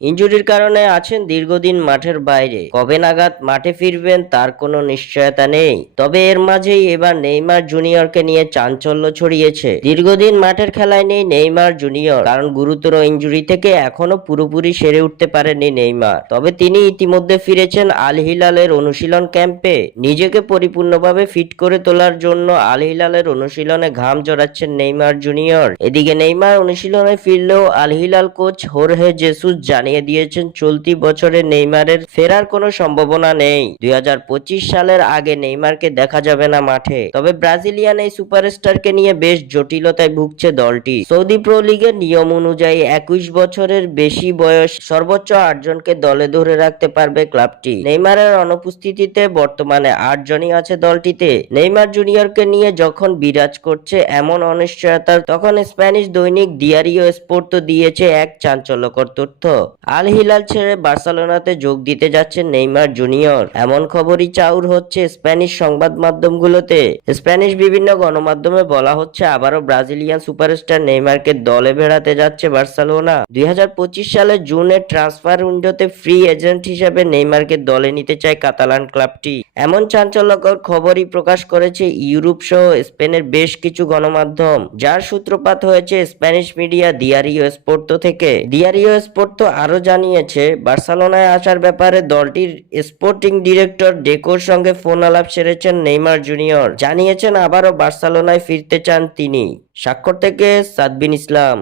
ইনজুরির কারণে আছেন দীর্ঘদিন মাঠের বাইরে। কবে নাগাদ মাঠে ফিরবেন তার কোনো নিশ্চয়তা নেই। তবে এর মাঝেই এবার নেইমার জুনিয়রকে নিয়ে চাঞ্চল্য ছড়িয়েছে। দীর্ঘদিন মাঠের খেলায় নেই নেইমার জুনিয়র, কারণ গুরুতর ইনজুরি থেকে এখনো পুরোপুরি সেরে উঠতে পারেননি নেইমার। তবে তিনি ইতিমধ্যে ফিরেছেন আল হিলালের অনুশীলন ক্যাম্পে। নিজেকে পরিপূর্ণভাবে ফিট করে তোলার জন্য আল হিলালের অনুশীলনে ঘাম জড়াচ্ছেন নেইমার জুনিয়র। এদিকে নেইমার অনুশীলনে ফিরলেও আল হিলাল কোচ হোর্হে জেসুস জানিয়ে দিয়েছেন চলতি বছরে নেইমারের ফেরার কোনো সম্ভাবনা নেই। 2025 সালের আগে নেইমারকে দেখা যাবে না মাঠে। তবে ব্রাজিলিয়ান এই সুপারস্টারকে নিয়ে বেশ জটিলতায় ভুগছে দলটি। সৌদি প্রো লিগের নিয়ম অনুযায়ী 21 বছরের বেশি বয়স সর্বোচ্চ 8 জনকে দলে ধরে রাখতে পারবে ক্লাবটি। নেইমারের অনুপস্থিতিতে বর্তমানে 8 জনই আছে দলটিতে। নেইমার জুনিয়রকে নিয়ে যখন বিরাজ করছে এমন অনিশ্চয়তা, তখন স্প্যানিশ দৈনিক দিয়ারিও স্পোর্তো দিয়েছে এক চাঞ্চল্যকর তথ্য। আল হিলাল ছেড়ে বার্সেলোনাতে যোগ দিতে যাচ্ছেন নেইমার জুনিয়র। এমন খবরই চাউর হচ্ছে স্প্যানিশ সংবাদ মাধ্যমগুলোতে। স্প্যানিশ বিভিন্ন গণমাধ্যমে বলা হচ্ছে আবারও ব্রাজিলিয়ান সুপারস্টার নেইমারকে দলে ভেড়াতে যাচ্ছে বার্সেলোনা। 2025 সালের জুনের ট্রান্সফার উইন্ডোতে ফ্রি এজেন্ট হিসেবে নেইমারকে দলে নিতে চায় কাতালান ক্লাবটি। এমন চাঞ্চল্যকর খবরই প্রকাশ করেছে ইউরোপ সহ স্পেনের বেশ কিছু গণমাধ্যম, যার সূত্রপাত হয়েছে স্প্যানিশ মিডিয়া দিয়ারিও স্পোর্তো থেকে। দিয়ারিও স্পোর্তো আরো জানিয়েছে বার্সেলোনায় আসার ব্যাপারে দলটির স্পোর্টিং ডিরেক্টর ডেকোর সঙ্গে ফোন আলাপ সেরেছেন নেইমার জুনিয়র। জানিয়েছেন আবারও বার্সেলোনায় ফিরতে চান তিনি। স্বাক্ষর থেকে সাদবিন ইসলাম।